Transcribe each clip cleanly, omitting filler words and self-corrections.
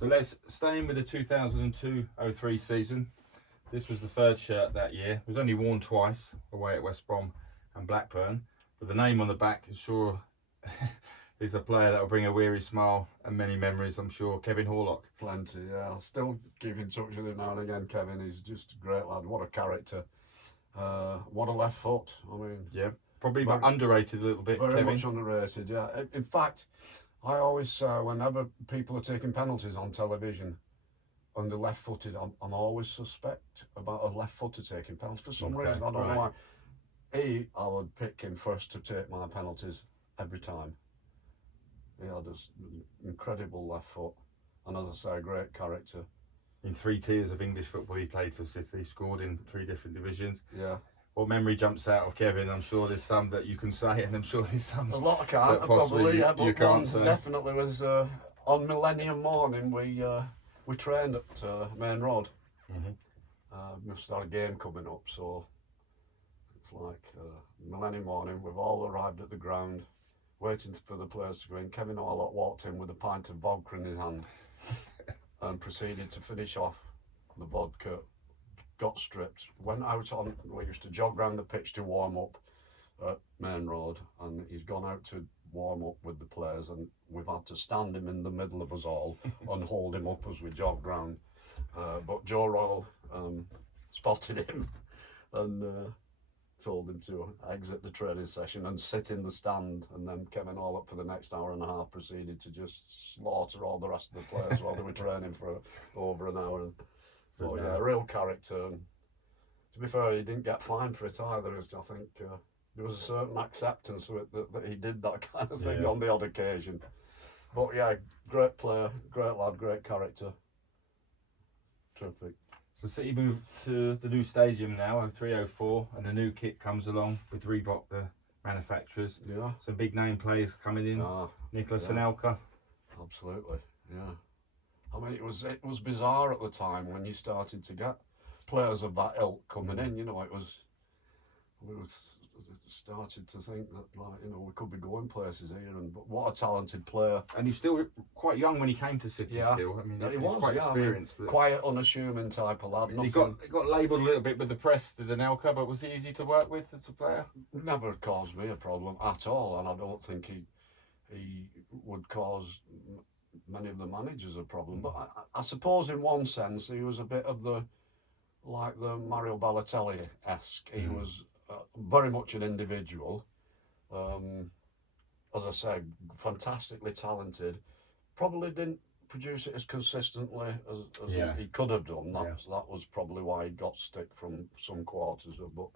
So let's stay in with the 2002-03 season. This was the third shirt that year. It was only worn twice, away at West Brom and Blackburn. But the name on the back is sure is a player that will bring a weary smile and many memories, I'm sure. Kevin Horlock. Plenty, yeah. I'll still keep in touch with him now and again, Kevin. He's just a great lad. What a character. What a left foot. I mean... Yeah, probably underrated a little bit, Very Kevin. much underrated, yeah. In fact, I always say, whenever people are taking penalties on television and they're left-footed, I'm always suspect about a left-footer taking penalties. For some reason, I don't know why. I would pick him first to take my penalties every time. He had this incredible left foot, and as I say, a great character. In 3 tiers of English football, he played for City, scored in 3 different divisions. Yeah. What memory jumps out of Kevin? I'm sure there's some that you can say, and I'm sure there's some. A lot I can't, probably, yeah, but one definitely was on Millennium morning. We trained at Main Road. We must have a game coming up, so it's like Millennium morning. We've all arrived at the ground, waiting for the players to go in. Kevin Horlock walked in with a pint of vodka in his hand and proceeded to finish off the vodka. Got stripped, went out on, we used to jog round the pitch to warm up at Main Road, and he's gone out to warm up with the players, and we've had to stand him in the middle of us all and hold him up as we jogged round. But Joe Royal spotted him and told him to exit the training session and sit in the stand, and then Kevin Horlock for the next hour and a half proceeded to just slaughter all the rest of the players while they were training for over an hour. But yeah, a real character. And to be fair, he didn't get fined for it either. I think there was a certain acceptance of it that he did that kind of thing on the odd occasion. But yeah, great player, great lad, great character. Terrific. So City moved to the new stadium now, 03-04, and a new kit comes along with Reebok, the manufacturers. Yeah. Some big name players coming in. Nicholas Anelka. Absolutely, yeah. I mean, it was bizarre at the time when you started to get players of that ilk coming in. You know, we started to think that, like, you know, we could be going places here. But what a talented player! And he's still quite young when he came to City. Still, I mean, he was quite experienced. I mean, quiet, unassuming type of lad. He got labelled a little bit with the press, did Anelka, but was he easy to work with as a player? Never caused me a problem at all, and I don't think he would cause many of the managers a problem. But I suppose in one sense he was a bit of the Mario Balotelli-esque. He was very much an individual. As I said, fantastically talented. Probably didn't produce it as consistently as he could have done. That was probably why he got stick from some quarters. But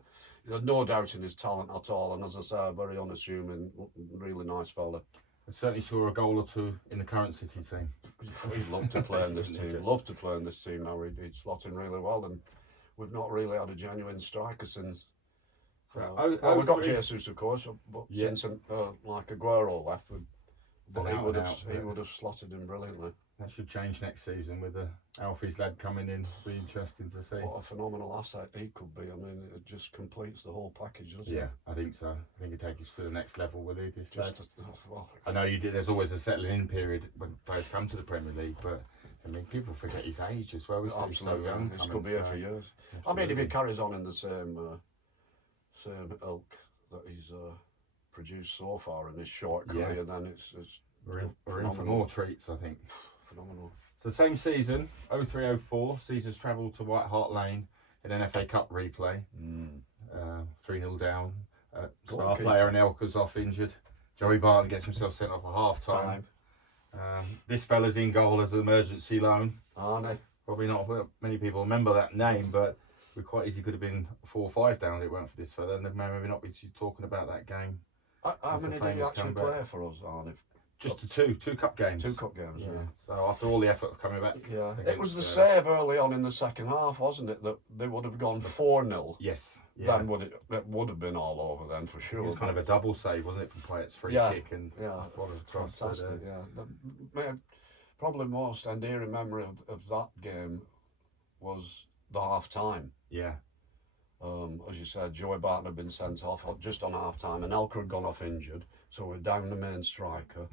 there's no doubt in his talent at all. And as I say, very unassuming, really nice fella. I certainly saw a goal or two in the current City team. He'd love to play in this team. Love to play in this team now. He'd slot in really well, and we've not really had a genuine striker since. Well, we've got Jesus, of course, but since like Aguero left, but he would have slotted in brilliantly. That should change next season with the Alfie's lad coming in. Be interesting to see. What a phenomenal asset he could be. I mean, it just completes the whole package, doesn't it? Yeah, I think so. I think he'd take us to the next level with it. I know there's always a settling in period when players come to the Premier League, but I mean, people forget his age as well. He's so young. He could be here for years. Absolutely. I mean, if he carries on in the same ilk that he's produced so far in his short career, then it's we're in for more treats, I think. Phenomenal. So same season, 03-04, Caesars travelled to White Hart Lane in an FA Cup replay. 3-0 down. Star player Anelka's off injured. Joey Barton gets himself sent off at half time. This fella's in goal as an emergency loan. Probably not many people remember that name, but we quite easily could have been 4-5 down if it weren't for this fella, and maybe not be talking about that game. How many did you actually play for us, Arnie? Just the two cup games. 2 cup games, yeah. So after all the effort of coming back. Yeah. It was the save early on in the second half, wasn't it? That they would have gone 4-0. Yes. Yeah. Then it would have been all over then for sure. It was kind of a double save, wasn't it, from Payet's free kick and fantastic. Probably most endearing memory of that game was the half time. Yeah. As you said, Joey Barton had been sent off just on half time, and Elker had gone off injured, so we're down the main striker.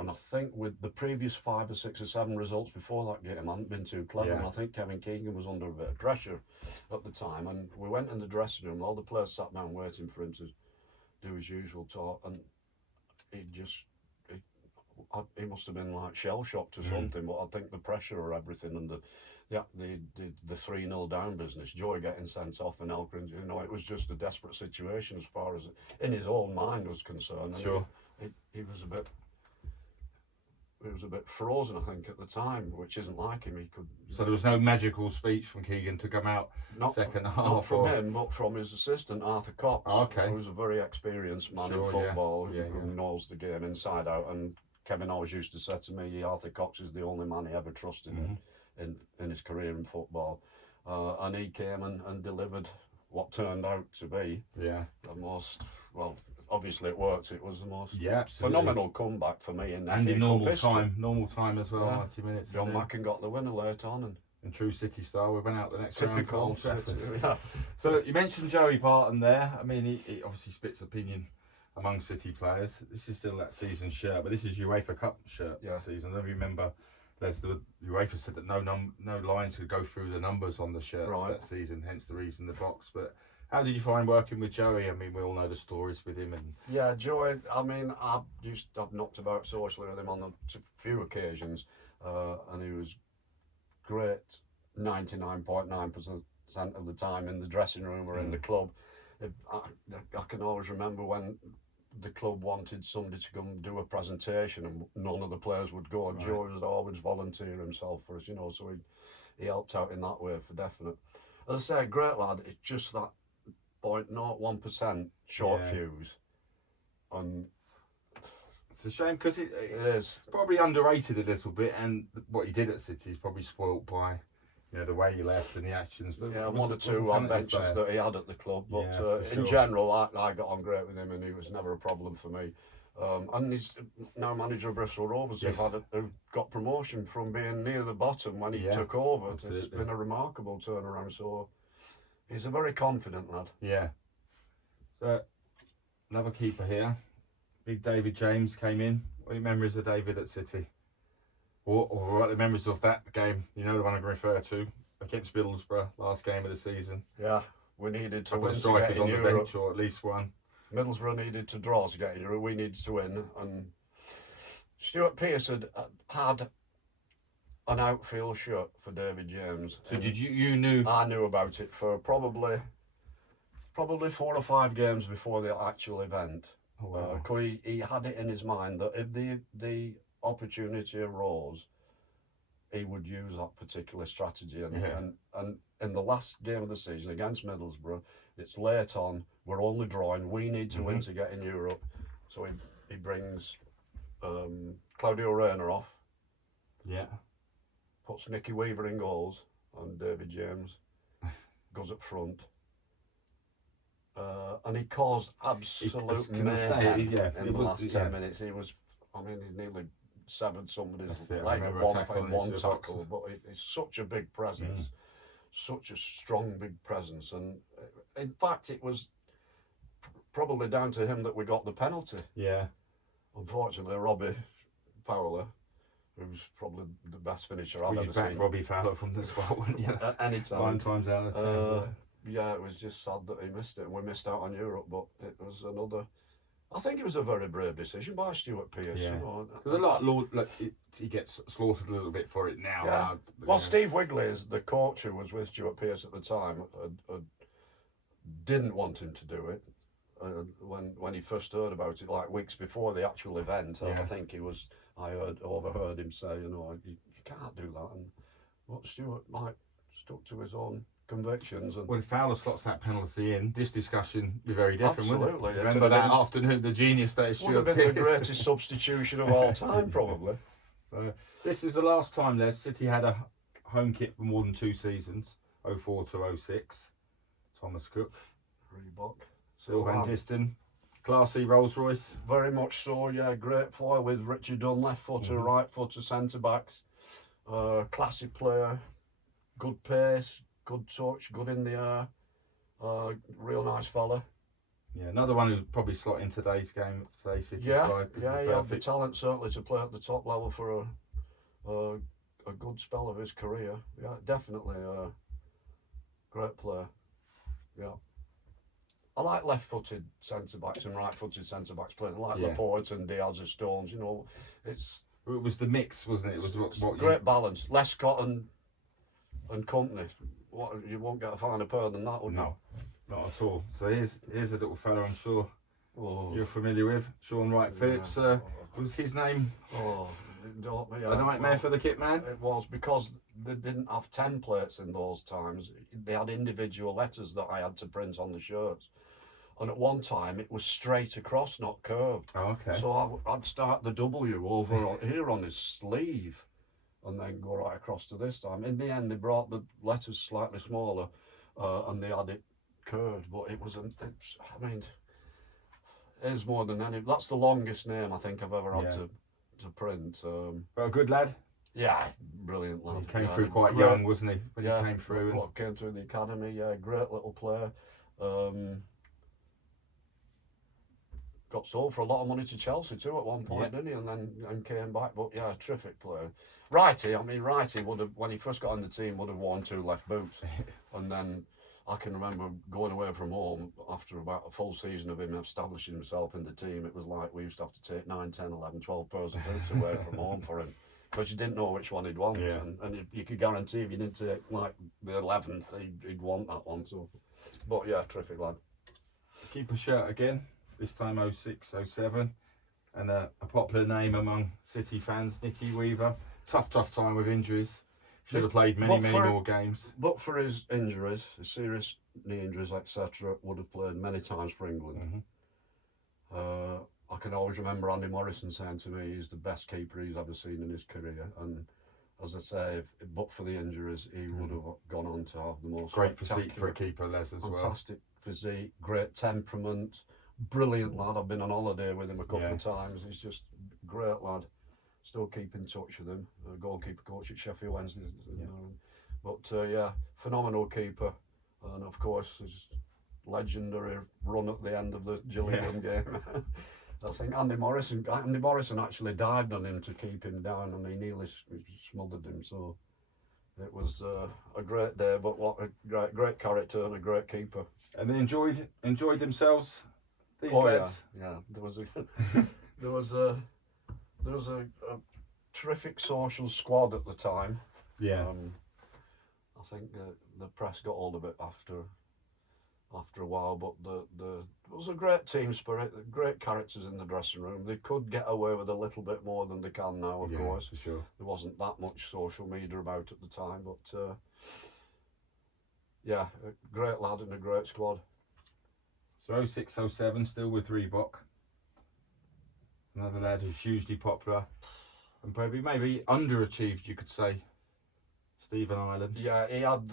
And I think with the previous 5 or 6 or 7 results before that game, I hadn't been too clever. Yeah. And I think Kevin Keegan was under a bit of pressure at the time. And we went in the dressing room, all the players sat down waiting for him to do his usual talk. And he must have been like shell shocked or something. But I think the pressure or everything and the 3-0 down business, Joey getting sent off and Elkins, it was just a desperate situation as far as in his own mind was concerned. And Sure. He was a bit. It was a bit frozen, I think, at the time, which isn't like him. He could. So there was no magical speech from Keegan to come out second half. Not from him, but from his assistant Arthur Cox, who's a very experienced man in football, who knows the game inside out. And Kevin always used to say to me, Arthur Cox is the only man he ever trusted in his career in football, and he came and delivered what turned out to be the most well. Obviously, it worked. It was the most phenomenal comeback for me in the normal time as well. 90 minutes. John Macken got the winner late on, and true City style, we went out the next typical round. So you mentioned Joey Barton there. I mean, he obviously splits opinion among City players. This is still that season shirt, but this is UEFA Cup shirt season. I don't remember. The UEFA said that no lines could go through the numbers on the shirts that season, hence the reason the box. But how did you find working with Joey? I mean, we all know the stories with him. Joey, I mean, I've knocked about socially with him on a few occasions, and he was great 99.9% of the time in the dressing room or in the club. I can always remember when the club wanted somebody to come do a presentation and none of the players would go. Right. Joey would always volunteer himself for us, so he helped out in that way for definite. As I say, great lad, it's just that 0.01% short fuse, and it's a shame because it is probably underrated a little bit, and what he did at City is probably spoilt by the way he left and the actions. But one or two adventures that he had at the club, but in general I got on great with him and he was never a problem for me. And he's now manager of Bristol Rovers, who've got promotion from being near the bottom when he took over. Absolutely. It's been a remarkable turnaround, so he's a very confident lad. Yeah. So, another keeper here. Big David James came in. What are your memories of David at City? Or what are the memories of that game? The one I refer to against Middlesbrough, last game of the season. Yeah, we needed to win. Strikers on the bench, or at least one. Middlesbrough needed to draw to get in Europe. We needed to win, and Stuart Pearce had an outfield shirt for David James. So did you knew? I knew about it for probably 4 or 5 games before the actual event. Oh, wow. He had it in his mind that if the opportunity arose, he would use that particular strategy. And in the last game of the season against Middlesbrough, it's late on, we're only drawing, we need to win to get in Europe. So he brings Claudio Reyna off. Yeah. Puts Nicky Weaver in goals, and David James goes up front. And he caused absolute mayhem in the last 10 minutes. He nearly severed somebody's leg at one tackle, but it's such a big presence, such a strong big presence, and in fact it was probably down to him that we got the penalty. Yeah. Unfortunately, Robbie Fowler, who's probably the best finisher I've ever seen. Robbie Fowler from the spot, wouldn't you? Anytime. 9 times out of 10. Yeah, it was just sad that he missed it, and we missed out on Europe, but it was another. I think it was a very brave decision by Stuart Pearce. Yeah. Because a lot of he gets slaughtered a little bit for it now. Yeah. Well, Steve Wigley, the coach who was with Stuart Pearce at the time, didn't want him to do it. When he first heard about it, like weeks before the actual event, I think I overheard him say, you can't do that. And what Stuart stuck to his own convictions. And if Fowler slots that penalty in, this discussion would be very different, absolutely, wouldn't it? Remember that afternoon, the genius that is Stuart Would have been the greatest substitution of all time, probably. So this is the last time City had a home kit for more than 2 seasons, 04 to 06. Thomas Cook. Reebok. Sylvain Diston. Classy Rolls Royce. Very much so, yeah. Great foil with Richard Dunn, left footer, right footer, centre backs. Classy player, good pace, good touch, good in the air. Real nice fella. Yeah, another one who probably slot in today's game, today's City side. Yeah, he had the talent certainly to play at the top level for a good spell of his career. Yeah, definitely a great player. Yeah. I like left-footed centre-backs and right-footed centre-backs playing, like Laporte and Diaz and Stones, It was the mix, wasn't it? It was what great balance. Lescott and company. You won't get a finer pair than that, would you? No, not at all. So here's a little fella I'm sure you're familiar with. Sean Wright Phillips. Was his name a nightmare for the kit man? It was, because they didn't have templates in those times. They had individual letters that I had to print on the shirts. And at one time it was straight across, not curved. Oh, okay. So I'd start the W over here on his sleeve and then go right across to this time. In the end, they brought the letters slightly smaller and they had it curved, but it is more than any. That's the longest name I think I've ever had to print. But a good lad. Yeah, brilliant lad. He came through quite young, wasn't he? When he came through. Came through the academy. Yeah, great little player. Got sold for a lot of money to Chelsea too at one point, didn't he? And came back. But yeah, terrific player. Righty would have, when he first got on the team, would have worn 2 left boots. And then I can remember going away from home after about a full season of him establishing himself in the team. It was like we used to have to take 9, 10, 11, 12 pairs of boots away from home for him, because you didn't know which one he'd want. Yeah. And you could guarantee if you didn't take like the 11th, he'd want that one. So, but yeah, terrific lad. Keeper shirt again. This time 06, 07, and a popular name among City fans, Nicky Weaver. Tough time with injuries. Should have played many more games. But for his injuries, his serious knee injuries, etc., would have played many times for England. Mm-hmm. I can always remember Andy Morrison saying to me he's the best keeper he's ever seen in his career. And as I say, but for the injuries, he would have gone on to have the most great physique for a keeper, Les, as well. Fantastic physique, great temperament. Brilliant lad. I've been on holiday with him a couple of times. He's just a great lad. Still keep in touch with him. Goalkeeper coach at Sheffield Wednesday. But phenomenal keeper. And of course, his legendary run at the end of the Gillingham game. I think Andy Morrison actually dived on him to keep him down, and he nearly smothered him. So it was a great day. But what a great character and a great keeper. And they enjoyed themselves. These lads. Yeah. There was a terrific social squad at the time. Yeah. I think the press got hold of it after a while, but there was a great team spirit, great characters in the dressing room. They could get away with a little bit more than they can now, of course. For sure. There wasn't that much social media about at the time, but a great lad and a great squad. So 06, 07, still with Reebok. Another lad who's hugely popular and maybe underachieved, you could say. Stephen Ireland. Yeah, he had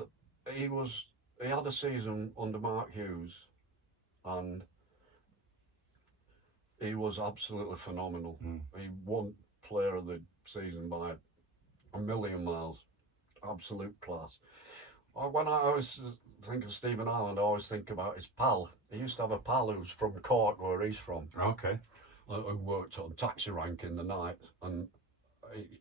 a season under Mark Hughes, and he was absolutely phenomenal. He won Player of the Season by a million miles. Absolute class. When I always think of Stephen Ireland, I always think about his pal. He used to have a pal who was from Cork, where he's from. Okay. Who worked on taxi rank in the night, and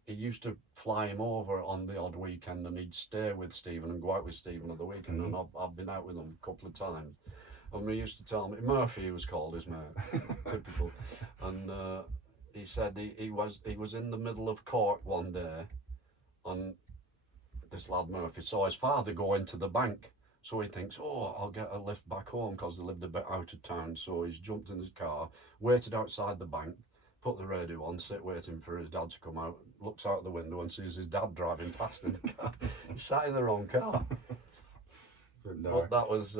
he used to fly him over on the odd weekend, and he'd stay with Stephen and go out with Stephen at the weekend. And I've been out with him a couple of times, and he used to tell me, Murphy he was called, his mate, typical. And he said he was in the middle of Cork one day, and this lad Murphy saw his father go into the bank. So he thinks, I'll get a lift back home, because they lived a bit out of town. So he's jumped in his car, waited outside the bank, put the radio on, waiting for his dad to come out, looks out the window and sees his dad driving past in the car. He sat in the wrong car. But that was,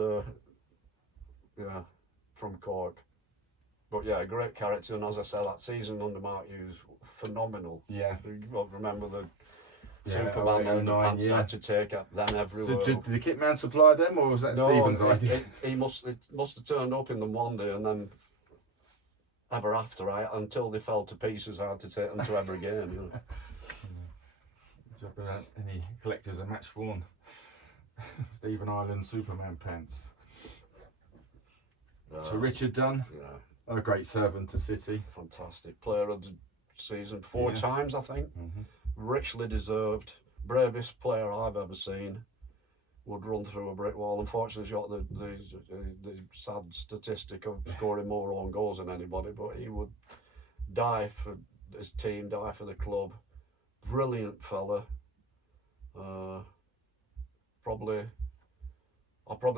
from Cork. But yeah, a great character. And as I said, that season under Mark Hughes, phenomenal. Yeah. You remember the Superman and the pants had to take up then everywhere. So did the kit man supply them, or was that Stephen's idea? It must have turned up in them one day, and then ever after, until they fell to pieces, I had to take them to every game. Any collectors of match worn Stephen Ireland Superman pants? So Richard Dunn, a great servant to City. Fantastic. Player of the season 4 times, I think. Richly deserved. Bravest player I've ever seen. Would run through a brick wall. Unfortunately, he's got the sad statistic of scoring more own goals than anybody, but he would die for his team, die for the club. Brilliant fella. I probably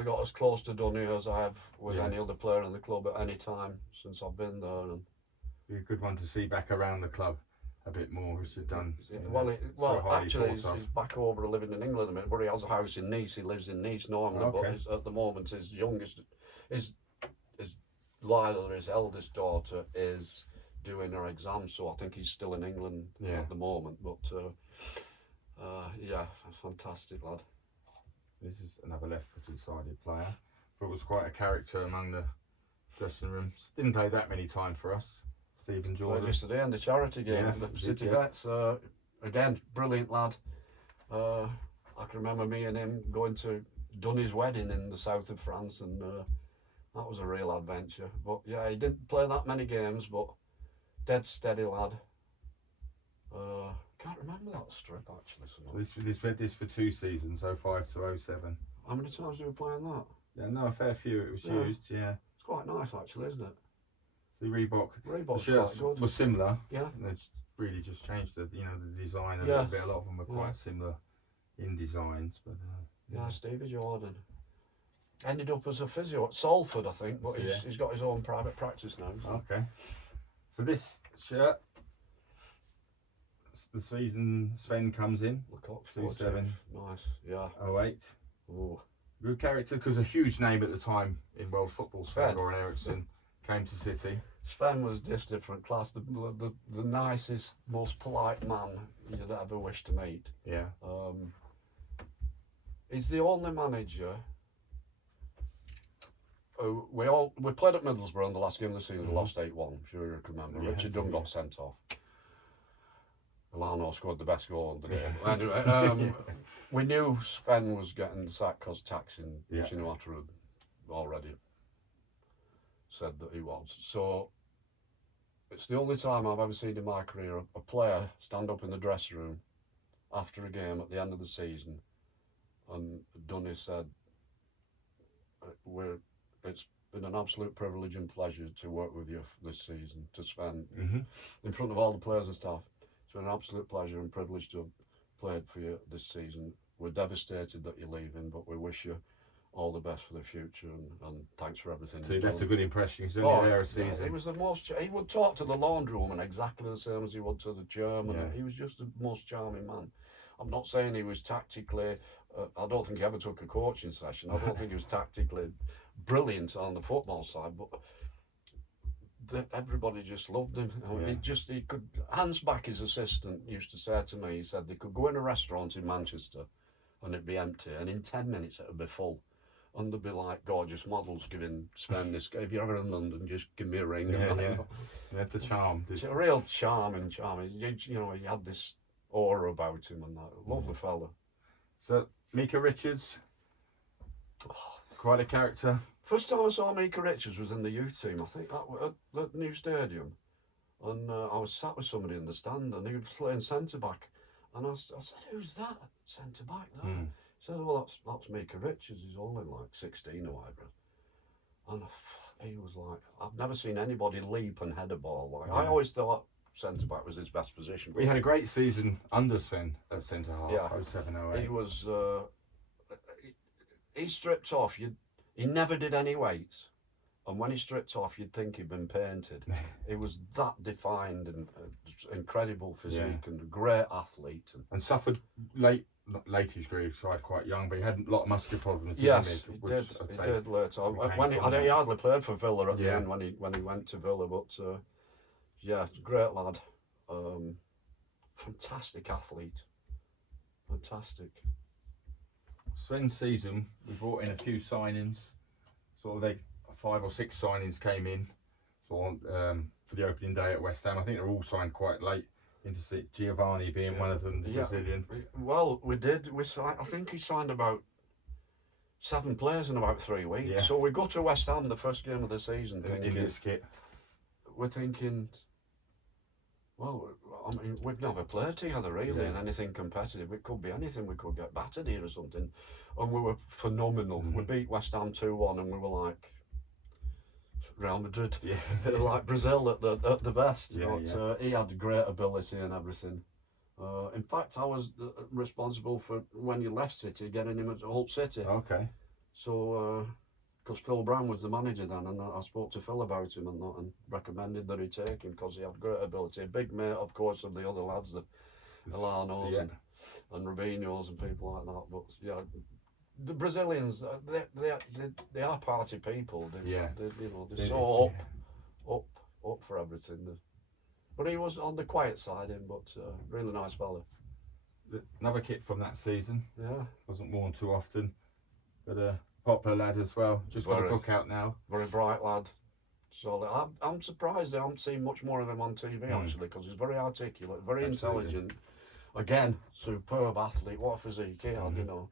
got as close to Dunny as I have with any other player in the club at any time since I've been there. And be a good one to see back around the club a bit more, Richard Dunn. Actually, he's back over living in England a minute, but he has a house in Nice. He lives in Nice normally, but at the moment his youngest, his Lila, his eldest daughter, is doing her exams, so I think he's still in England at the moment. But fantastic lad. This is another left-footed sided player, but was quite a character among the dressing rooms. Didn't play that many times for us. Stephen Jordan. Played yesterday in the charity game, the City Vets. Again, brilliant lad. I can remember me and him going to Dunny's wedding in the south of France, and that was a real adventure. But yeah, he didn't play that many games, but dead steady lad. Can't remember that strip actually. So this read this for 2 seasons, 05 to 07. How many times were we playing that? Yeah, no, a fair few it was used, It's quite nice actually, isn't it? The Reebok shirts were similar. Yeah. And they really just changed the design a little bit. A lot of them were quite similar in designs, but Stevie Jordan ended up as a physio at Salford, I think, but he's got his own private practice now. So. Okay. So this shirt, the season Sven comes in. Lecoq 27. Nice. Yeah. 08. Oh. Good character, because a huge name at the time in world football. Sven Goran Eriksson came to City. Sven was just different class. The nicest, most polite man you'd ever wish to meet. Yeah. He's the only manager. We played at Middlesbrough in the last game of the season. We lost 8-1. I'm sure you can remember. Richard Dunn got sent off. Lano scored the best goal of the game. Anyway, we knew Sven was getting sacked because Taksin Shinawatra had already said that he was. So it's the only time I've ever seen in my career a player stand up in the dressing room after a game at the end of the season, and Dunny said, it's been an absolute privilege and pleasure to work with you this season, to Sven, in front of all the players and staff. It's been an absolute pleasure and privilege to have played for you this season. We're devastated that you're leaving, but we wish you all the best for the future, and thanks for everything. So he left a good impression. He's only there a season. He was the most. He would talk to the laundry woman exactly the same as he would to the chairman. Yeah. He was just the most charming man. I'm not saying he was tactically. I don't think he ever took a coaching session. I don't think he was tactically brilliant on the football side, but everybody just loved him. He could. Hans Back, his assistant, used to say to me, he said they could go in a restaurant in Manchester and it'd be empty, and in 10 minutes it'd be full. And there'd be like gorgeous models giving Sven this. If you're ever in London, just give me a ring. He had the charm. It's a real charming. He had this aura about him, and that lovely fella. So Mika Richards, quite a character. First time I saw Mika Richards was in the youth team. I think that was at the new stadium, and I was sat with somebody in the stand, and he was playing centre back, and I said, "Who's that centre back there?" He said, "Well, that's Mika Richards. He's only like 16 or whatever." And he was like, I've never seen anybody leap and head a ball like. I always thought centre back was his best position. We had a great season under Sven at centre half. Yeah, 07-08. He was. He stripped off. He never did any weights, and when he stripped off, you'd think he'd been painted. He was that defined and incredible physique and a great athlete. And suffered late his career, so quite young, but he had a lot of muscular problems. Yes, he did later. He hardly played for Villa at the end when he went to Villa, but great lad, fantastic athlete, fantastic. Sven's season, we brought in a few signings. Sort of 5 or 6 signings came in for the opening day at West Ham. I think they're all signed quite late into Giovanni being one of them, the Brazilian. Well, we did. I think he signed about 7 players in about 3 weeks. Yeah. So we go to West Ham, the first game of the season, in this kit. We're thinking, well, I mean, we've never played together really in anything competitive. It could be anything. We could get battered here or something. And we were phenomenal. We beat West Ham 2-1, and we were like Real Madrid, like Brazil at the best. He had great ability and everything. In fact, I was responsible for, when you left City, getting him at Hull City. Okay. So, because Phil Brown was the manager then, and I spoke to Phil about him and and recommended that he take him because he had great ability. A big mate, of course, of the other lads, the Elanos and Robinhos and people like that. But yeah, the Brazilians, they are party people. They're so up for everything. But he was on the quiet side, but really nice fella. Another kit from that season. Yeah. Wasn't worn too often, but a popular lad as well. Just got a book out now. Very bright lad. So I'm surprised I haven't seen much more of him on TV actually, because he's very articulate, very intelligent. Again, superb athlete. What a physique he had, you know.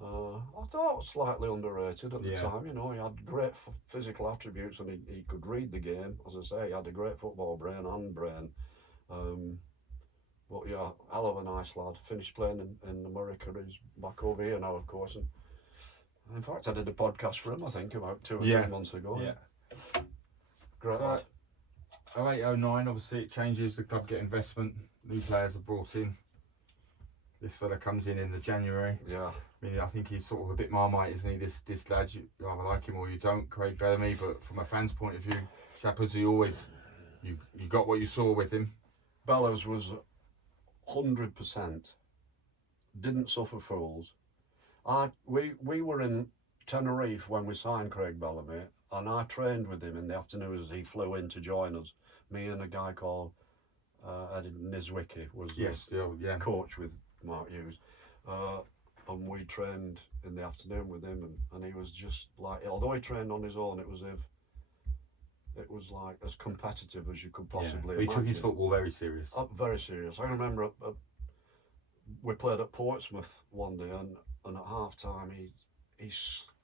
I thought it was slightly underrated at the time. You know, he had great physical attributes, and he could read the game. As I say, he had a great football brain and brain. But yeah, hell of a nice lad. Finished playing in America. He's back over here now, of course. And in fact, I did a podcast for him, I think, about 2 or 3 months ago. Yeah. Great lad. 08-09, obviously it changes. The club get investment. New players are brought in. This fella comes in the January. Yeah. I mean, I think he's sort of a bit Marmite, isn't he? This lad, you either like him or you don't, Craig Bellamy. But from a fan's point of view, Chappers, you got what you saw with him. Bellows was 100%. Didn't suffer fools. We were in Tenerife when we signed Craig Bellamy, and I trained with him in the afternoon as he flew in to join us. Me and a guy called Eddie Niswicki was coach with Mark Hughes. And we trained in the afternoon with him, and he was just like, although he trained on his own, it was like as competitive as you could possibly imagine. He took his football very serious. Very serious. I remember we played at Portsmouth one day, and at half time he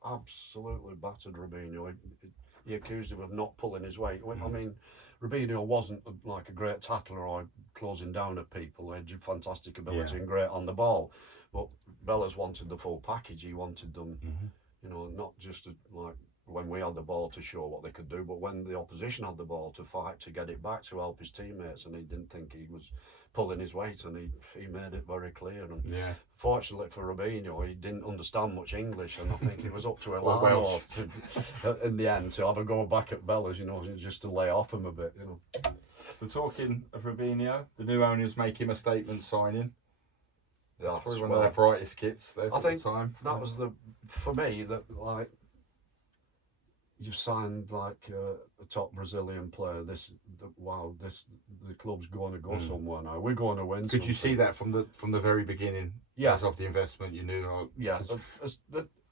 absolutely battered Robinho. He accused him of not pulling his weight. I mean, Robinho wasn't like a great tackler or closing down at people. He had fantastic ability and great on the ball. But Bellas wanted the full package. He wanted them, you know, not just like when we had the ball to show what they could do, but when the opposition had the ball to fight, to get it back, to help his teammates. And he didn't think he was pulling his weight, and he made it very clear. And fortunately for Robinho, he didn't understand much English, and I think it was up to Elano in the end to have a go back at Bellas, you know, just to lay off him a bit, you know. So talking of Robinho, the new owners make him a statement signing. Yeah, probably one of their brightest kits. I think that was for me, that like you've signed like a top Brazilian player. The club's going to go somewhere now. We're going to win. Could you see that from the very beginning? Yeah. As of the investment, you knew.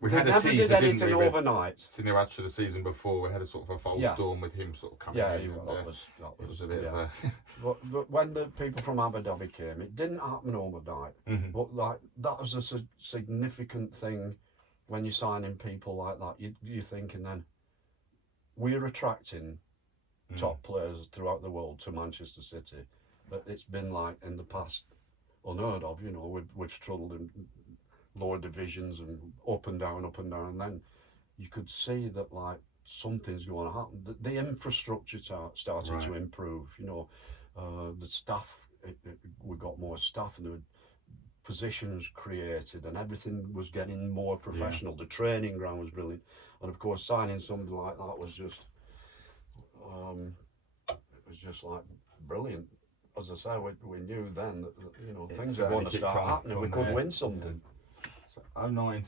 We had a teaser, did anything overnight. Since the season before, we had a sort of a false storm with him sort of coming in. That was a bit of a... But when the people from Abu Dhabi came, it didn't happen overnight. But like that was a significant thing when you're signing people like that. You're thinking then, we're attracting top players throughout the world to Manchester City. But it's been like in the past unheard of. You know, we've struggled in lower divisions and up and down, and then you could see that like something's going to happen. The infrastructure started to improve. You know, the staff, we got more staff, and there were positions created, and everything was getting more professional. The training ground was brilliant, and of course signing somebody like that was just like brilliant. As I say, we knew then that, you know, things are going to start happening. We could win something. So 09,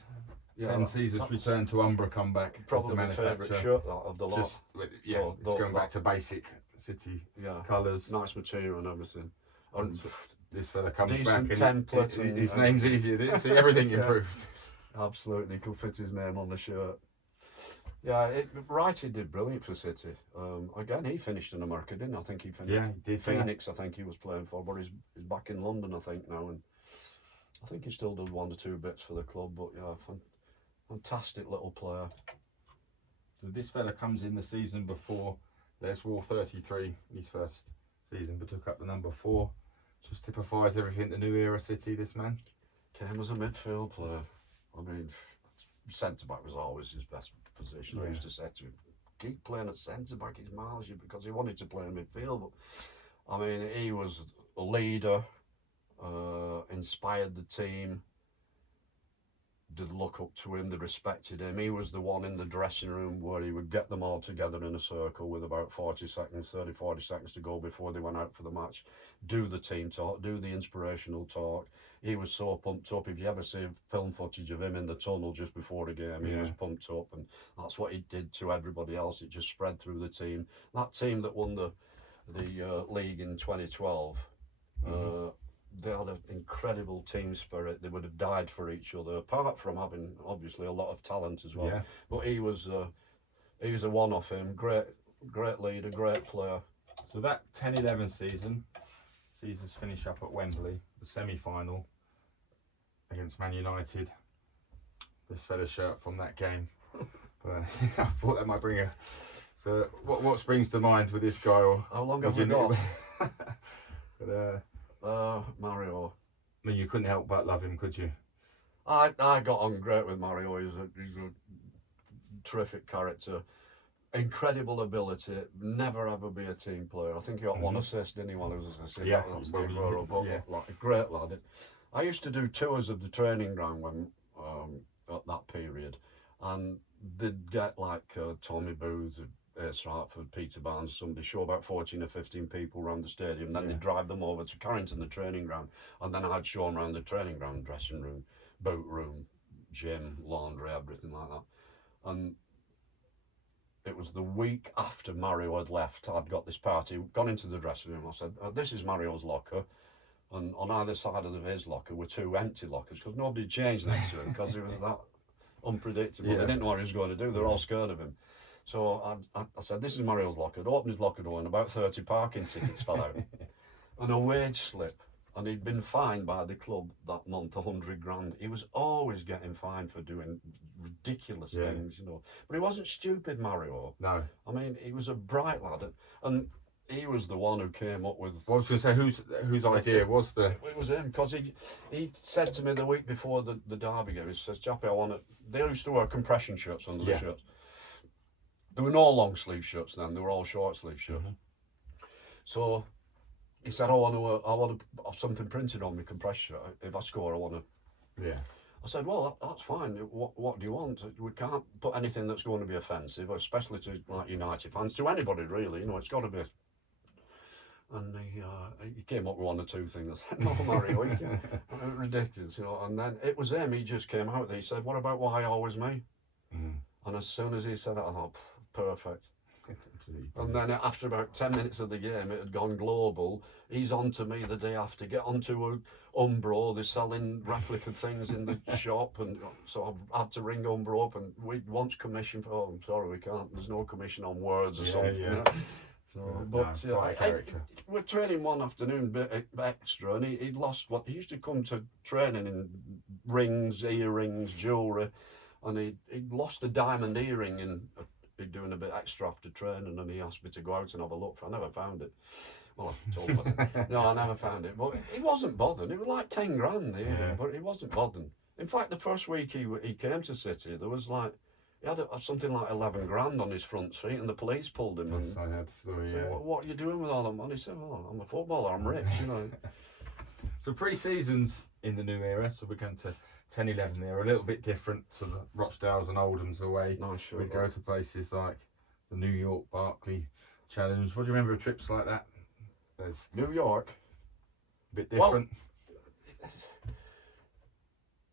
10 seasons return to Umbra comeback. Probably my favourite shirt of the lot. It's going back to basic City colours. Nice material and everything. And this fella comes decent back template and his name's easier. Didn't see everything improved. Absolutely, could fit his name on the shirt. Yeah, Wrighty did brilliant for City. Again, he finished in America, didn't he? I think he finished. Yeah, he did. Phoenix, I think he was playing for, but he's back in London, I think, now, and I think he still does 1 or 2 bits for the club. But yeah, Fantastic little player. So this fella comes in the season before Les wore 33 his first season, but took up the number 4. Just typifies everything the new era City, this man. Came as a midfield player. I mean, centre-back was always his best position. I used to say to him, keep playing at centre-back, he's miles you, because he wanted to play in midfield. But, I mean, he was a leader, inspired the team. Did look up to him, they respected him. He was the one in the dressing room where he would get them all together in a circle with about 40 seconds to go before they went out for the match. Do the team talk, do the inspirational talk. He was so pumped up. If you ever see film footage of him in the tunnel just before the game, he was pumped up, and that's what he did to everybody else. It just spread through the team. That team that won the league in 2012, they had an incredible team spirit. They would have died for each other, apart from having obviously a lot of talent as well. But he was a one off him. Great leader, great player. So that 10-11 seasons finish up at Wembley, the semi-final against Man United. This fella's shirt from that game. But I thought that might bring a. So what springs to mind with this guy? Or how long have we got? But, Mario. I mean, you couldn't help but love him, could you? I got on great with Mario. He's a terrific character, incredible ability. Never ever be a team player. I think he got one assist, didn't he? One was assist. Like a great lad. I used to do tours of the training ground when at that period, and they'd get like Tommy Booth, Ace Hartford, Peter Barnes, somebody show about 14 or 15 people around the stadium. Then they'd drive them over to Carrington, the training ground, and then I'd show them around the training ground, dressing room, boot room, gym, laundry, everything like that. And it was the week after Mario had left. I'd got this party, gone into the dressing room. I said, this is Mario's locker. And on either side of his locker were 2 empty lockers, because nobody changed next to him, because he was that unpredictable. They didn't know what he was going to do. They were all scared of him. So I said, this is Mario's locker. I opened his locker door and about 30 parking tickets fell out. And a wage slip. And he'd been fined by the club that month 100 grand. He was always getting fined for doing ridiculous things, you know. But he wasn't stupid, Mario. No. I mean, he was a bright lad. And he was the one who came up with... Well, I was going to say, whose idea was the... It was him, because he said to me the week before the derby game, he says, Chappie, I want to... They used to wear compression shirts under the shirts. There were no long sleeve shirts then, they were all short sleeve shirts. So he said, I want to have something printed on my compression shirt. If I score, I want to... I said, well, that's fine. What do you want? We can't put anything that's going to be offensive, especially to like United fans, to anybody really, you know, it's got to be... And he came up with 1 or 2 things. I said, no, Mario, ridiculous, you know. And then it was him, he just came out there, he said, what about why always me? And as soon as he said it, I thought, perfect. And then after about 10 minutes of the game, it had gone global. He's on to me the day after, get onto Umbro, they're selling replica things in the shop, and so I've had to ring Umbro up, and we want commission for, oh, I'm sorry, we can't, there's no commission on words or something. You know? So, but we're training one afternoon bit extra, and he'd lost what he used to come to training in rings, earrings, jewellery, and he'd lost a diamond earring and he'd doing a bit extra after training, and he asked me to go out and have a look. I never found it. Well, I told him, no, I never found it. But he wasn't bothered. It was like 10 grand, but he wasn't bothered. In fact, the first week he came to City, there was like, he had something like 11 grand on his front seat, and the police pulled him. And I had story, said, what are you doing with all that money? He said, well, I'm a footballer, I'm rich, you know. So pre-seasons in the new era, so we're going to 10-11 era, a little bit different to the Rochdales and Oldhams away. No, sure. We'd go to places like the New York Barclay Challenge. What do you remember of trips like that? There's New York. A bit different.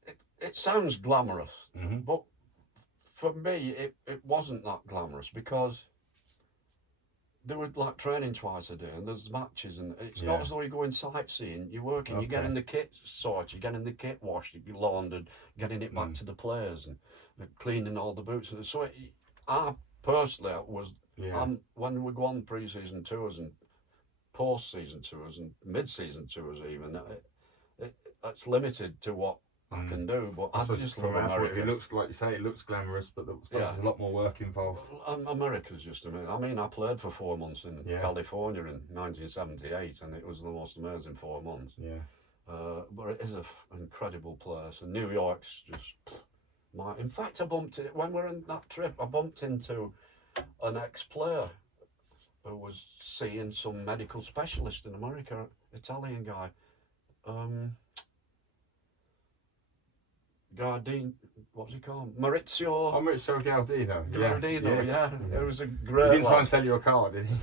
Well, it sounds glamorous, but for me, it wasn't that glamorous, because they were like training twice a day, and there's matches, and it's not as though you're going sightseeing. You're working, you're getting the kit sorted, you're getting the kit washed, you're laundered, getting it back to the players, and cleaning all the boots. And so I personally was, when we go on pre-season tours and post-season tours and mid-season tours even, it's limited to what I can do, but I just love from America. It looks, like you say, it looks glamorous, but there's a lot more work involved. America's just amazing. I mean, I played for 4 months in California in 1978, and it was the most amazing 4 months. Yeah. But it is an incredible place, and New York's just... In fact, when we were in that trip, I bumped into an ex-player who was seeing some medical specialist in America, Italian guy. Gardino, what's he called? Maurizio Galdino. Gardino, yeah. It was a great lad. He didn't try and sell you a car, did he?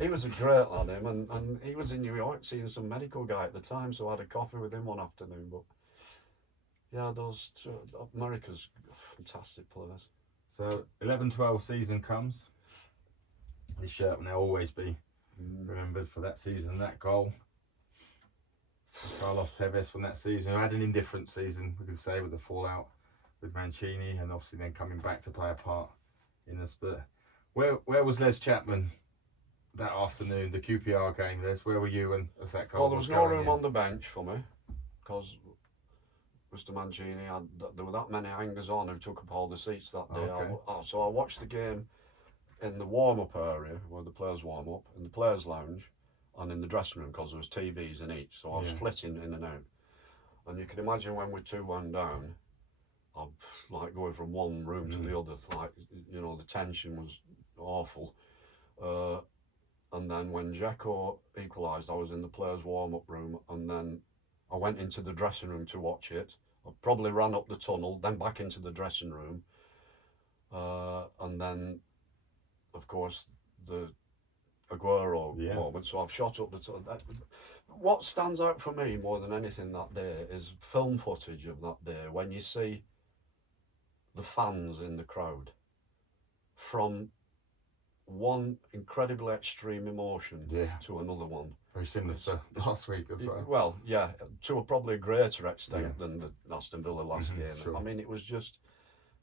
He was a great lad, him, and he was in New York seeing some medical guy at the time, so I had a coffee with him one afternoon. But yeah, America's a fantastic place. So 11-12 season comes. This shirt will now always be remembered for that season, that goal. Carlos Tevez from that season, who had an indifferent season, we could say, with the fallout with Mancini, and obviously then coming back to play a part in this. But where was Les Chapman that afternoon, the QPR game, Les? Where were you as that goal? Well, there was no room on the bench for me, because Mr. Mancini there were that many hangers on who took up all the seats that day. Okay. So I watched the game in the warm-up area, where the players warm up, in the players' lounge, and in the dressing room, because there was TVs in each, so I was flitting in and out. And you can imagine when we're 2-1 down, I'm like going from one room to the other, like, you know, the tension was awful. And then when Dzeko equalised, I was in the players' warm-up room, and then I went into the dressing room to watch it. I probably ran up the tunnel, then back into the dressing room, and then, of course, the Aguero moment. So I've shot up the tunnel. What stands out for me more than anything that day is film footage of that day, when you see the fans in the crowd from one incredibly extreme emotion to another one. Very similar to last week as well. Well, yeah, to probably a greater extent than the Aston Villa last game. Sure. I mean, it was just,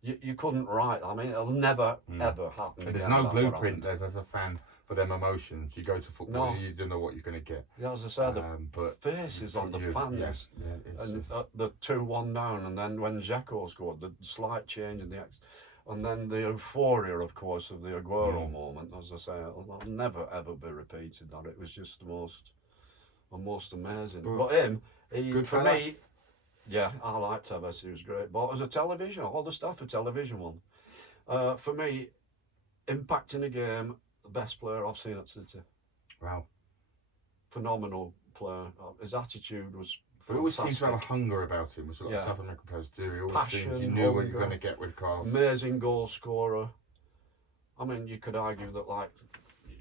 you couldn't write. I mean, it'll never, ever happen again. There's no blueprint, as a fan, for them emotions. You go to football, you don't know what you're going to get. Yeah, as I said, the faces on the fans. And the 2-1 down, and then when Dzeko scored, the slight change in the and then the euphoria, of course, of the Aguero moment. As I say, it'll never ever be repeated. That it was just the most amazing. But him, for me, yeah, I liked Tevez. He was great. But as a television, all the stuff for television one, for me, impacting a game, the best player I've seen at City. Wow. Phenomenal player. His attitude was But he always seems to have a hunger about him, which a lot of South American players do. He always seems you knew what you're going to get with Carl. Amazing goal scorer. I mean, you could argue that, like,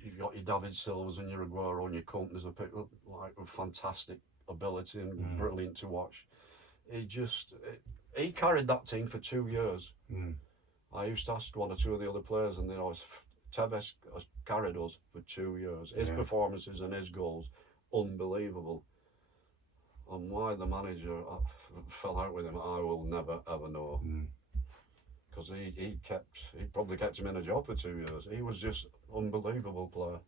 you've got your David Silvas and your Aguero and your companies of people like with fantastic ability and brilliant to watch. He carried that team for 2 years. I used to ask one or two of the other players, and they always, Tevez has carried us for 2 years. His performances and his goals, unbelievable. And why the manager fell out with him, I will never ever know. Because he probably kept him in a job for 2 years. He was just unbelievable player.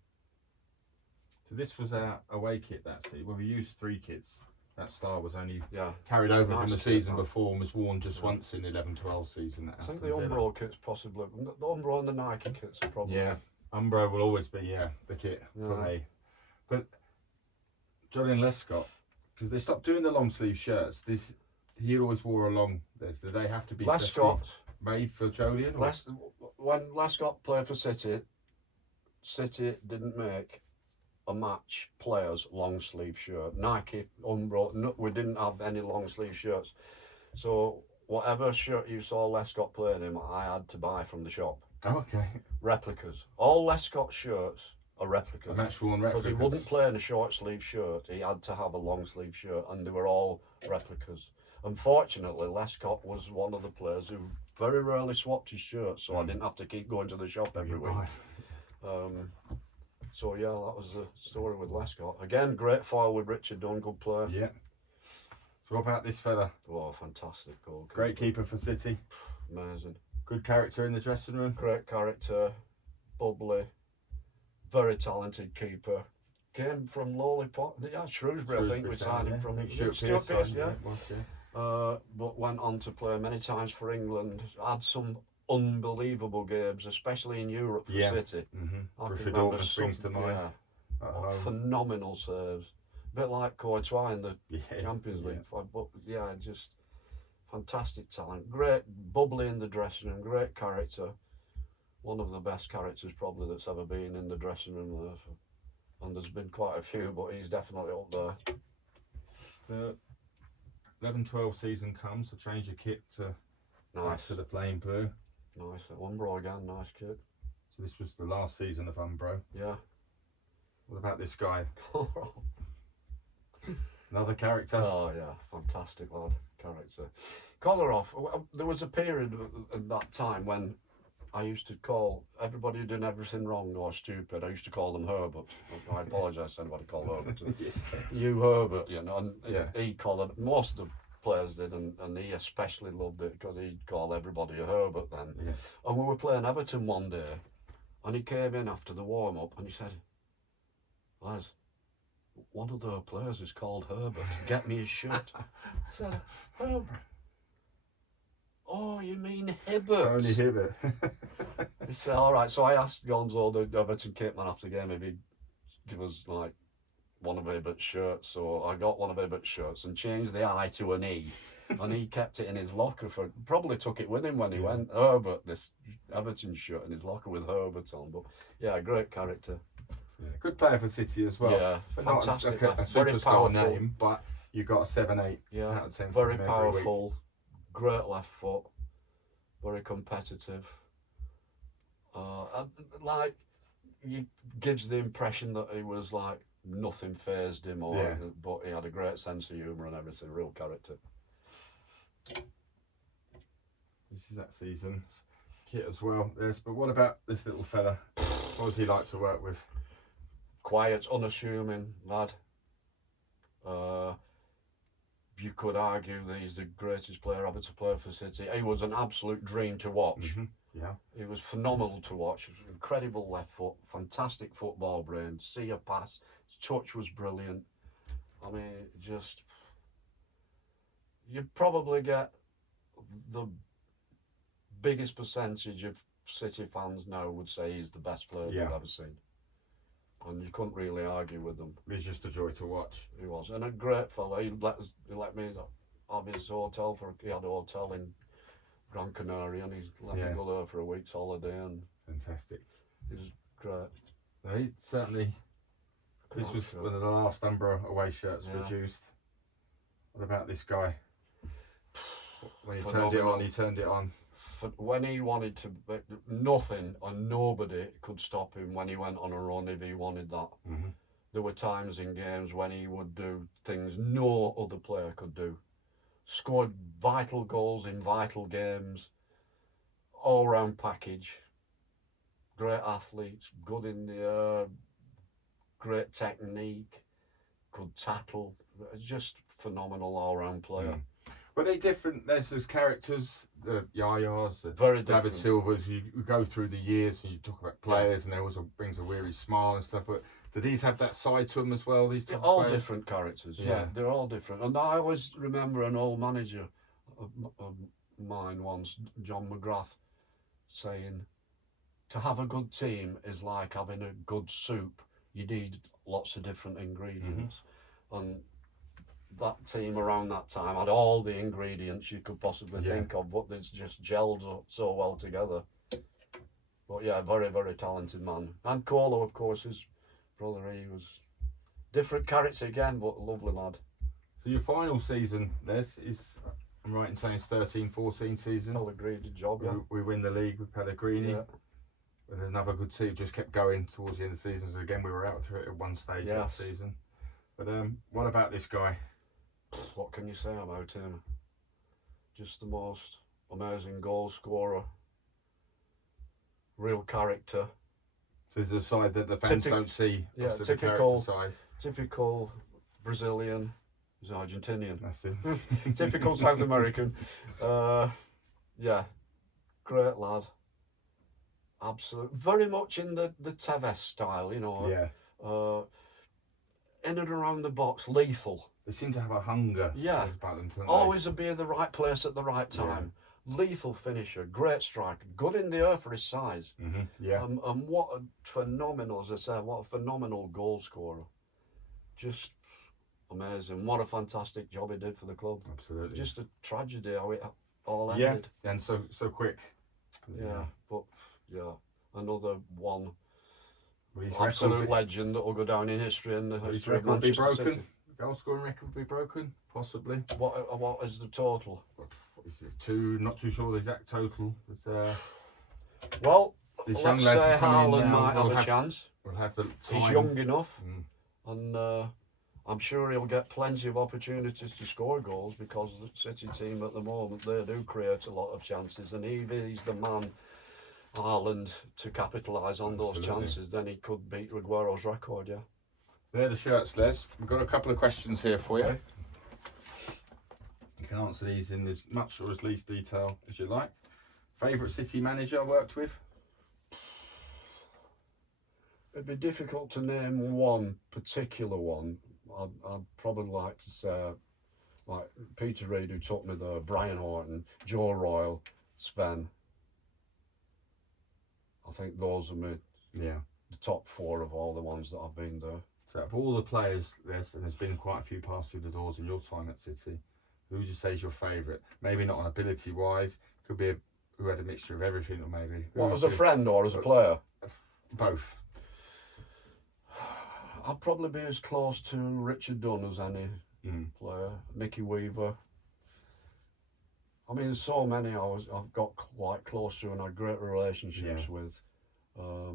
So this was our away kit that season. Well, we used 3 kits. That style was only carried over from the season before and was worn just once in 11-12 season. I think the Umbro kit's possibly, the Umbro and the Nike kits are probably. Yeah, Umbro will always be the kit for me. But Julian Lescott, because they stopped doing the long sleeve shirts. He always wore a long. Did they have to be Lescott made for Julian? When Lescott played for City, City didn't make a match players long sleeve shirt. Nike, Umbro, no, we didn't have any long sleeve shirts. So whatever shirt you saw Lescott playing in, I had to buy from the shop. Okay. Replicas. All Lescott shirts are replicas. Match worn replicas. Because he wouldn't play in a short sleeve shirt. He had to have a long sleeve shirt, and they were all replicas. Unfortunately, Lescott was one of the players who very rarely swapped his shirt, so I didn't have to keep going to the shop every week. So yeah, that was the story with Lescott. Again, great foil with Richard Dunn, good player. Yeah. So what about this fella? Oh, fantastic goal. Great keeper for City. Amazing. Good character in the dressing room. Great character, bubbly, very talented keeper. Came from Lollipop, Shrewsbury, I think we signed him from. but went on to play many times for England. Had some unbelievable games, especially in Europe for City. Borussia Dortmund springs to mind. Phenomenal saves. A bit like Courtois in the Champions League. But just fantastic talent. Great, bubbly in the dressing room, great character. One of the best characters probably that's ever been in the dressing room there. And there's been quite a few, but he's definitely up there. The 11-12 season comes to change your kit to back to the plain blue. Nice. Umbro again, nice kit. So this was the last season of Umbro. Yeah. What about this guy? Another character? Oh yeah, fantastic lad, character. Kolarov, there was a period at that time when I used to call everybody who did everything wrong or stupid, I used to call them Herbert. I apologise to anybody called Herbert. You Herbert, you know, and he called it, most of the players did, and he especially loved it because he'd call everybody a Herbert then. Yeah. And we were playing Everton one day, and he came in after the warm-up and he said, "Les, one of the players is called Herbert. Get me his shirt." I said, "Herbert? Oh, you mean Hibbert?" Only Hibbert. He said, all right. So I asked Gonzo, the Everton kitman, after the game if he'd give us like one of Hibbert's shirts. So I got one of Hibbert's shirts and changed the I to an E. And he kept it in his locker probably took it with him when he went. Herbert, this Everton shirt in his locker with Herbert on. But yeah, great character. Yeah, good player for City as well. Yeah, fantastic. Not a superstar name, but you got a 7-8 out of 10 very powerful, great left foot, very competitive. Like, he gives the impression that he was like nothing fazed him, but he had a great sense of humour and everything. Real character. This is that season's kit as well. But what about this little fella? What was he like to work with? Quiet, unassuming lad. You could argue that he's the greatest player ever to play for City. He was an absolute dream to watch. Yeah, he was phenomenal to watch. Incredible left foot, fantastic football brain. See a pass, his touch was brilliant. I mean, just you'd probably get the biggest percentage of City fans now would say he's the best player they've ever seen. And you couldn't really argue with them. He's just a joy to watch. He was, and a great fella. He let me have his hotel he had a hotel in Gran Canaria, and he let me go there for a week's holiday. And fantastic. It was great. No, he's certainly. This was one of the last Umbro away shirts produced. What about this guy? When he turned it on. When he wanted to, nothing and nobody could stop him when he went on a run if he wanted that. There were times in games when he would do things no other player could do. Scored vital goals in vital games, all-round package. Great athletes, good in the air, great technique, good tackle. Just phenomenal all-round player. Were they different? There's characters, the Yayas, the very David Silvas. You go through the years and you talk about players, and there always brings a weary smile and stuff. But do these have that side to them as well? These they're all different characters. Yeah, they're all different. And I always remember an old manager of mine once, John McGrath, saying, "To have a good team is like having a good soup. You need lots of different ingredients." And that team around that time had all the ingredients you could possibly think of, but it's just gelled so well together. But yeah, very, very talented man. And Colo, of course, his brother, he was different character again, but a lovely lad. So your final season, Les, is, I'm right in saying it's 13-14 season? Pellegrini job, yeah. We win the league with Pellegrini. Yeah. With another good team, just kept going towards the end of the season. So again, we were out to it at one stage that season. But what about this guy? What can you say about him? Just the most amazing goal scorer. Real character. So there's a side that the fans don't see. Yeah, typical Brazilian. He's Argentinian. That's it. Typical South American. Yeah, great lad. Absolutely. Very much in the Tevez style, you know. Yeah. in and around the box, lethal. They seem to have a hunger. Yeah. About them, don't Always be in the right place at the right time. Yeah. Lethal finisher, great striker, good in the air for his size. Mm-hmm. Yeah. And what a phenomenal, as I say, what a phenomenal goal scorer. Just amazing. What a fantastic job he did for the club. Absolutely. Just a tragedy how it all ended. Yeah, and so quick. Yeah, but yeah, another one. Absolute legend that will go down in history and the history of Manchester City. Goal scoring record will be broken, possibly. What is the total? Is it not too sure the exact total. Well, let's say Haaland might have a chance. We'll have the time. He's young enough, and I'm sure he'll get plenty of opportunities to score goals because the City team at the moment, they do create a lot of chances, and if he's the man, Haaland, to capitalise on those chances, then he could beat Aguero's record, yeah. They're the shirts, Les. We've got a couple of questions here for you. Okay. You can answer these in as much or as least detail as you like. Favourite City manager I worked with? It'd be difficult to name one particular one. I'd probably like to say, like Peter Reid, who took me there, Brian Horton, Joe Royle, Sven. I think those are the top four of all the ones that I've been there. So of all the players, there's been quite a few passed through the doors in your time at City. Who would you say is your favourite? Maybe not ability-wise. Could be who had a mixture of everything, or maybe. What, as a friend or as a player? Both. I'd probably be as close to Richard Dunn as any player. Mickey Weaver. I mean, there's so many I've got quite close to and had great relationships with. I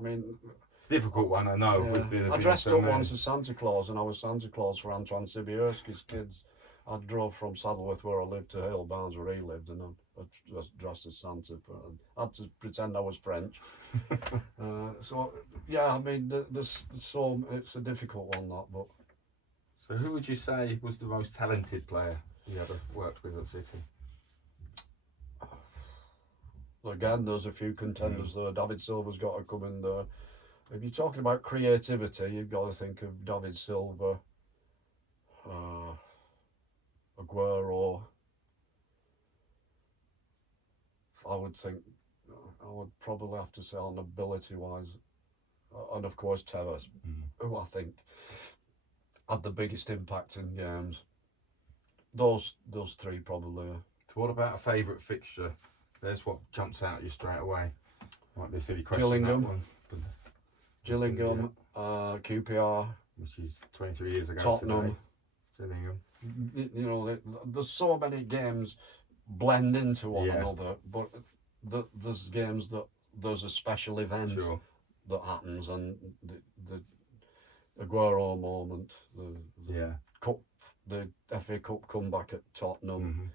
mean... It's a difficult one, I know. Yeah. I dressed up once as Santa Claus, and I was Santa Claus for Antoine Sibierski's kids. I drove from Saddleworth, where I lived, to Hale Barnes, where he lived, and I was dressed as Santa. I had to pretend I was French. So, yeah, I mean, there's so it's a difficult one, that. But so, who would you say was the most talented player you ever worked with at City? Again, there's a few contenders there. David Silva's got to come in there. If you're talking about creativity, you've got to think of David Silva, Aguero. I would probably have to say on ability-wise, and of course Tevez, who I think had the biggest impact in games. Those three probably. So what about a favourite fixture? There's what jumps out at you straight away. Might be a silly question. Gillingham, QPR, which is 23 years ago. Tottenham. Gillingham. You know, there's so many games blend into one another, but there's games that there's a special event that happens, and the Aguero moment, the cup, the FA Cup comeback at Tottenham.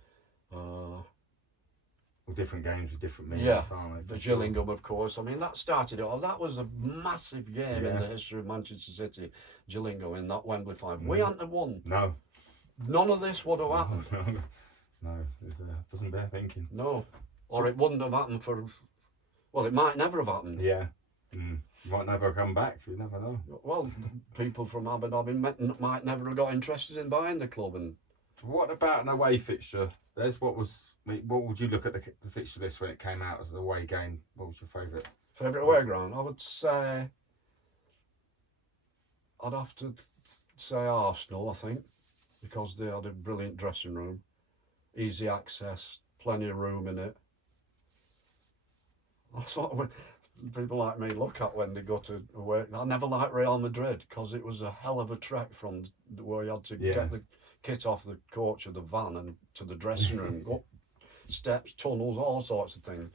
Different games with different meanings, aren't they? The Gillingham, of course. I mean, that started it all. That was a massive game in the history of Manchester City. Gillingham in that Wembley final. We hadn't have won. No. None of this would have happened. No, it doesn't bear thinking. No. Or it wouldn't have happened for... Well, it might never have happened. Yeah. Might never come back. You never know. Well, people from Abu Dhabi might never have got interested in buying the club. And what about an away fixture? What would you look at the fixture list when it came out as an away game? What was your favourite? Favourite away ground? I would say I'd have to say Arsenal, I think, because they had a brilliant dressing room, easy access, plenty of room in it. That's what people like me look at when they go to away. I never liked Real Madrid because it was a hell of a trek from where you had to get the kit off the coach or the van and to the dressing room, go up steps, tunnels, all sorts of things.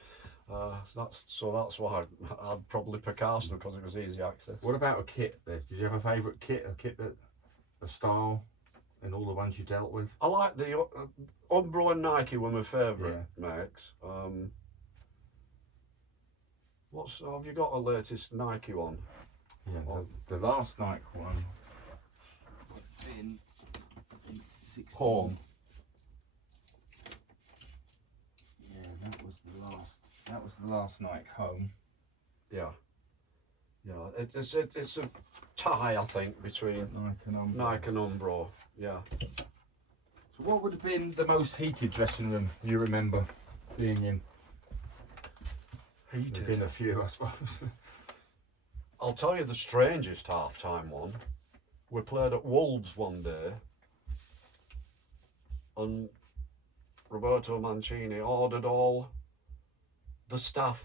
That's why I'd probably pick Arsenal, because it was easy access. What about a kit? Did you have a favourite kit? A kit a style in all the ones you dealt with? I like the Umbro and Nike were my favourite makes. Have you got a latest Nike one? Yeah, the last Nike one was in Home. Yeah, that was the last Nike home. Yeah. it's a tie, I think, between Nike and Umbro. Yeah. So what would have been the most heated dressing room you remember being in? Heated? There's been a few, I suppose. I'll tell you the strangest half-time one. We played at Wolves one day, and Roberto Mancini ordered all the staff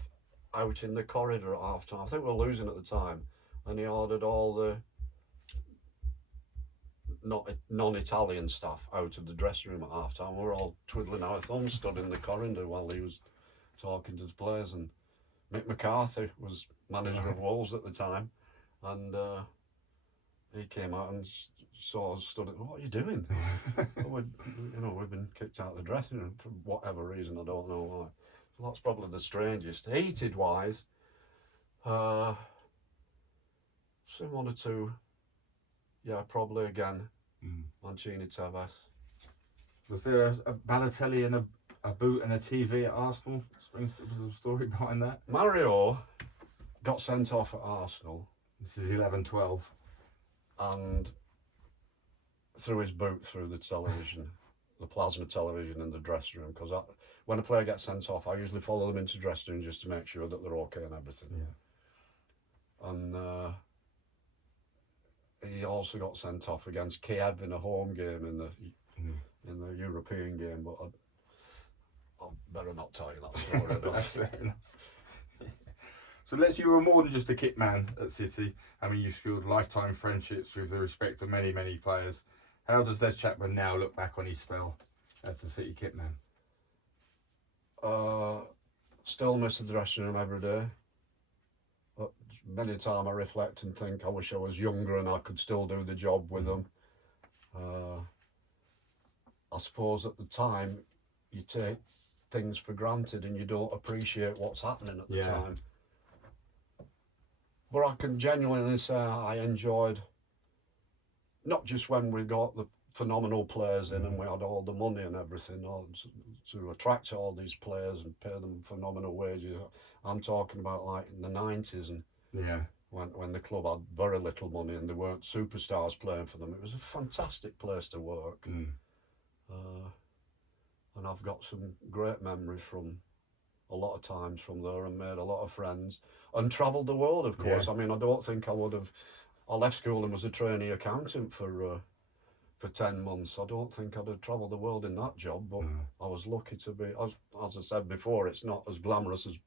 out in the corridor at half-time. I think we were losing at the time, and he ordered all the non-Italian staff out of the dressing room at half-time. We were all twiddling our thumbs, stood in the corridor while he was talking to the players, and Mick McCarthy was manager of Wolves at the time, and he came out and saw us stood. What are you doing? We've been kicked out of the dressing room for whatever reason. I don't know why. So that's probably the strangest. Heated wise, seen one or two. Yeah, probably again. Mancini, Tevez. Was there a Balotelli and a boot and a TV at Arsenal? Was there a story behind that? Mario got sent off at Arsenal. This is 11-12. And threw his boot through the television, the plasma television in the dressing room. Because when a player gets sent off, I usually follow them into the dressing room just to make sure that they're okay and everything. Yeah. And he also got sent off against Kiev in a home game in the European game. But I'll better not tell you that story. That's fair enough. So you were more than just a kit man at City. I mean, you secured lifetime friendships with the respect of many, many players. How does Les Chapman now look back on his spell as the City kit man? Still miss the dressing room every day. But many times I reflect and think I wish I was younger and I could still do the job with them. I suppose at the time you take things for granted and you don't appreciate what's happening at the time. But I can genuinely say I enjoyed, not just when we got the phenomenal players in and we had all the money and everything to attract all these players and pay them phenomenal wages. I'm talking about like in the 90s and when the club had very little money and there weren't superstars playing for them. It was a fantastic place to work. And I've got some great memories from a lot of times from there and made a lot of friends and travelled the world, of course. I mean, I don't think I would have. I left school and was a trainee accountant for 10 months. I don't think I'd have travelled the world in that job, but I was lucky to be. As I said before, it's not as glamorous as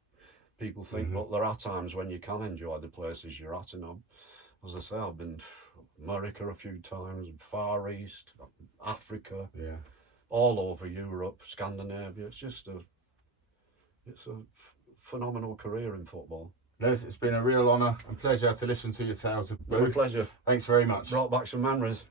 people think, but there are times when you can enjoy the places you're at. And as I say, I've been to America a few times, Far East, Africa, all over Europe, Scandinavia. It's a phenomenal career in football. Les, it's been a real honour and pleasure to listen to your tales of both. My pleasure. Thanks very much. Brought back some memories.